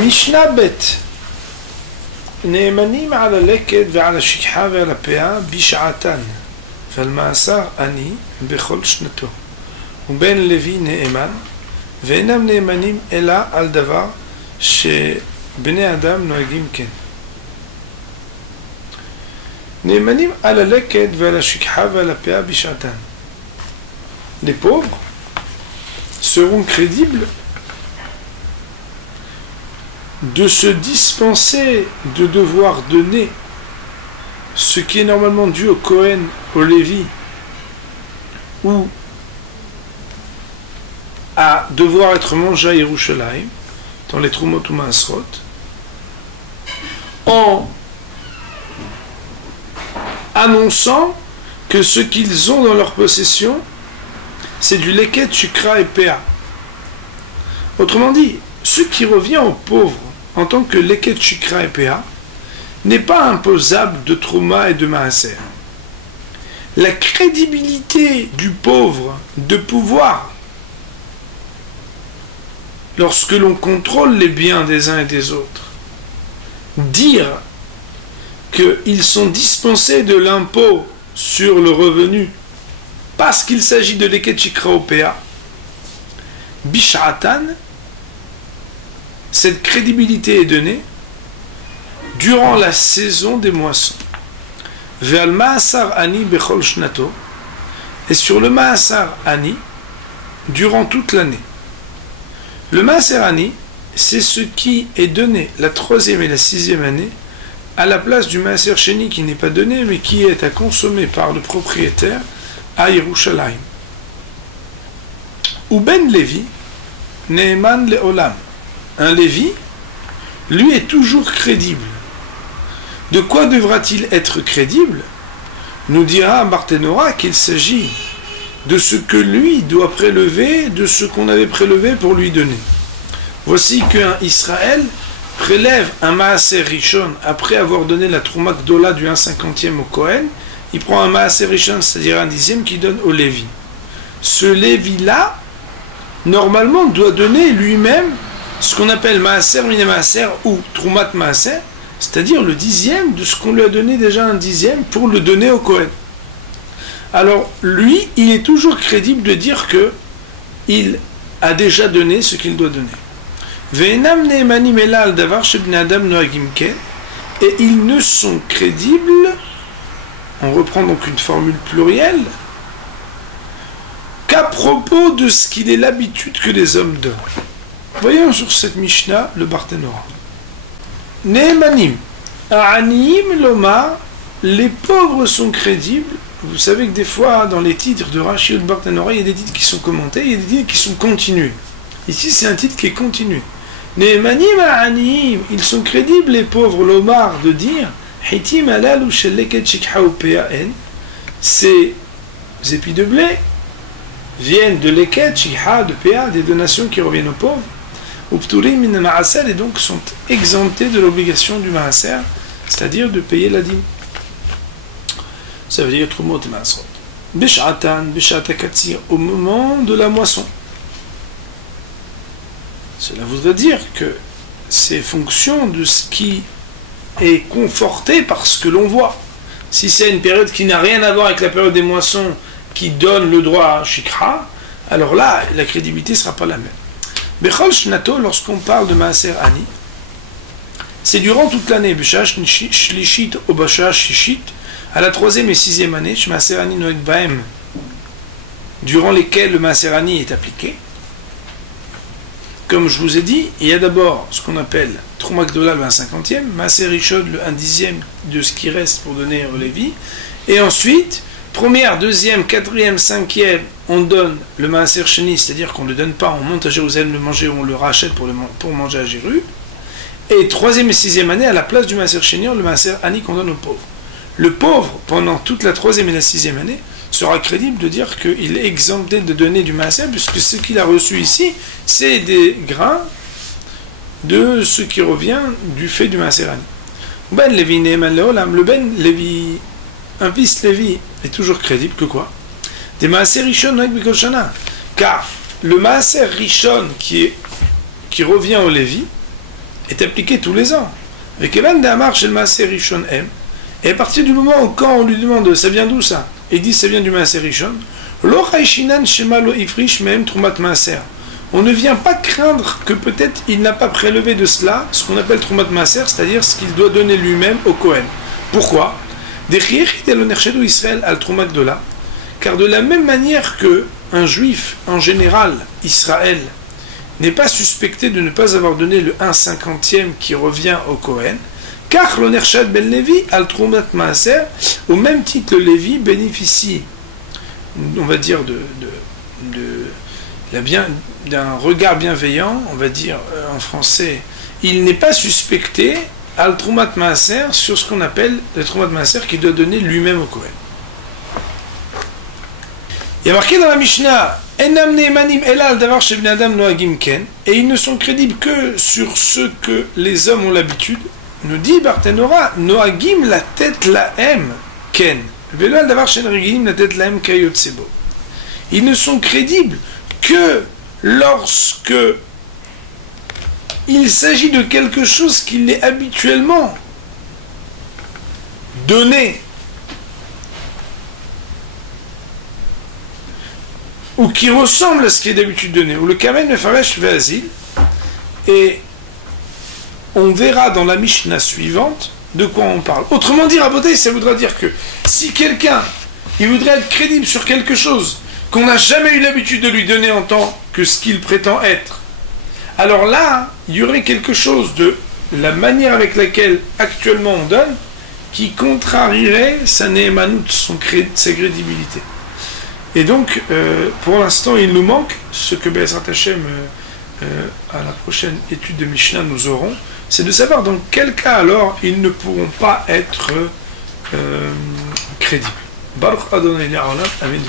משנה ב' נאמנים על הלקט ועל השכחה ועל הפאה בשעתן ועל מאסר עני בכל שנתו ובן לוי נאמן ואינם נאמנים אלא על דבר שבני אדם נוהגים כן. נאמנים על הלקט ועל השכחה ועל הפאה בשעתן. Les pauvres seront crédibles de se dispenser de devoir donner ce qui est normalement dû au Kohen, au Lévi, ou à devoir être mangé à Yerushalayim, dans les Trumot ou Maasrot, en annonçant que ce qu'ils ont dans leur possession, c'est du leket, shikra et péa. Autrement dit, ce qui revient aux pauvres en tant que leket, shikra et péa n'est pas imposable de trouma et de maaser. La crédibilité du pauvre de pouvoir, lorsque l'on contrôle les biens des uns et des autres, dire qu'ils sont dispensés de l'impôt sur le revenu parce qu'il s'agit de leket shikra ou péa, bish'atan, cette crédibilité est donnée durant la saison des moissons. Ve'al ma'asar ani bechol shnato, et sur le ma'asar ani durant toute l'année. Le ma'asar ani, c'est ce qui est donné la 3e et la 6e année à la place du ma'aser sheni qui n'est pas donné mais qui est à consommer par le propriétaire à Yerushalayim. Ou ben Lévi, Ne'eman le'olam. Un Lévi, lui est toujours crédible. De quoi devra-t-il être crédible? Nous dira Barthénora qu'il s'agit de ce que lui doit prélever, de ce qu'on avait prélevé pour lui donner. Voici qu'un Israël prélève un Maaser Rishon après avoir donné la Trouma Gdola du 1/50 au Kohen. Il prend un Maaser Rishon, c'est-à-dire un 10e, qu'il donne au Lévi. Ce Lévi-là, normalement, doit donner lui-même ce qu'on appelle Maaser Mine Maaser ou Troumat Maaser, c'est-à-dire le 10e de ce qu'on lui a donné déjà un 10e pour le donner au Kohen. Alors, lui, il est toujours crédible de dire que il a déjà donné ce qu'il doit donner. Ve'enam ne'emanim ela al davar shebnei adam nohagim ken, et ils ne sont crédibles, on reprend donc une formule plurielle, qu'à propos de ce qu'il est l'habitude que les hommes donnent. Voyons sur cette Mishnah le Barthénora. Ne'emanim, a'aniim loma, les pauvres sont crédibles. Vous savez que des fois, dans les titres de Rashi ou de Barthénora, il y a des titres qui sont commentés, il y a des titres qui sont continués. Ici, c'est un titre qui est continué. Ne'emanim a'aniim, ils sont crédibles, les pauvres, l'omar, de dire Hitim alal ou shel leket shikha ou pea en, ces épis de blé viennent de leket, shikha, de pea, des donations qui reviennent aux pauvres, ou pturim min ma'aser, et donc sont exemptés de l'obligation du ma'aser, c'est-à-dire de payer la dîme. Ça veut dire trumot et ma'asrot. Bish'atan, bish'ata katsir, au moment de la moisson. Cela voudrait dire que c'est fonction de ce qui est conforté par ce que l'on voit. Si c'est une période qui n'a rien à voir avec la période des moissons qui donne le droit à shikra, alors là, la crédibilité ne sera pas la même. Bechol shnato, lorsqu'on parle de maaser ani, c'est durant toute l'année, b'shash shlishit ou b'shash shishit, à la 3e et 6e année, maaser ani noeg baem, durant lesquelles le maaser ani est appliqué. Comme je vous ai dit, il y a d'abord ce qu'on appelle Trouma Gdola le 1/50, Maaser Rishon le 1/10 de ce qui reste pour donner au Lévi, et ensuite, 1er, 2e, 4e, 5e, on donne le Maaser Sheni, c'est-à-dire qu'on ne le donne pas, on monte à Jérusalem le manger, on le rachète pour manger à Jéru, et 3e et 6e année, à la place du Maaser Sheni, le Maaser Ani qu'on donne aux pauvres. Le pauvre, pendant toute la 3e et la 6e année, sera crédible de dire qu'il est exempté de donner du maaser, puisque ce qu'il a reçu ici, c'est des grains de ce qui revient du fait du maaser ani. Ben Lévi Ne'eman le'olam, le Ben Lévi, un fils Lévi, est toujours crédible que quoi? Des maaser rishon noeg b'kol shana, car le maaser rishon qui revient au Lévi, est appliqué tous les ans. Avec Evan Damar chez le Maaser Rishon M. Et à partir du moment où, quand on lui demande ça vient d'où ça, il dit ça vient du Maaser Rishon, Lo Chayshinan Shema Lo Ifrish Mehem Trumat Maaser. On ne vient pas craindre que peut-être il n'a pas prélevé de cela ce qu'on appelle Trumat Maaser, c'est-à-dire ce qu'il doit donner lui-même au Kohen. Pourquoi? Car de la même manière que un juif en général, Israël, n'est pas suspecté de ne pas avoir donné le 1/50e qui revient au Kohen, car l'Onershad ben Lévi al Trumat Maaser, au même titre le Lévi bénéficie, on va dire, d'un regard bienveillant, on va dire en français, il n'est pas suspecté al Trumat Maaser sur ce qu'on appelle le Trumat Maaser qu'il doit donner lui-même au Kohen. Il y a marqué dans la Mishnah Enam ne'emanim ela al davar shebnei adam noagim ken, et ils ne sont crédibles que sur ce que les hommes ont l'habitude. Nous dit Barthénora noagim la tête lahem ken velo al davar shen regim la tête lahem kayotsebo. Ils ne sont crédibles que lorsque il s'agit de quelque chose qu'il est habituellement donné ou qui ressemble à ce qui est d'habitude donné, ou le Kamen Mefaresh Ve'azil, et on verra dans la Mishnah suivante de quoi on parle. Autrement dit, Rabotai, ça voudra dire que si quelqu'un il voudrait être crédible sur quelque chose qu'on n'a jamais eu l'habitude de lui donner en tant que ce qu'il prétend être, alors là, il y aurait quelque chose de la manière avec laquelle actuellement on donne qui contrarierait sa néhémanout, sa crédibilité. Et donc, pour l'instant, il nous manque ce que Be'ezrat Hashem, à la prochaine étude de Mishnah, nous aurons, c'est de savoir dans quel cas alors ils ne pourront pas être crédibles. Baruch Adonai Le'olam, Amen.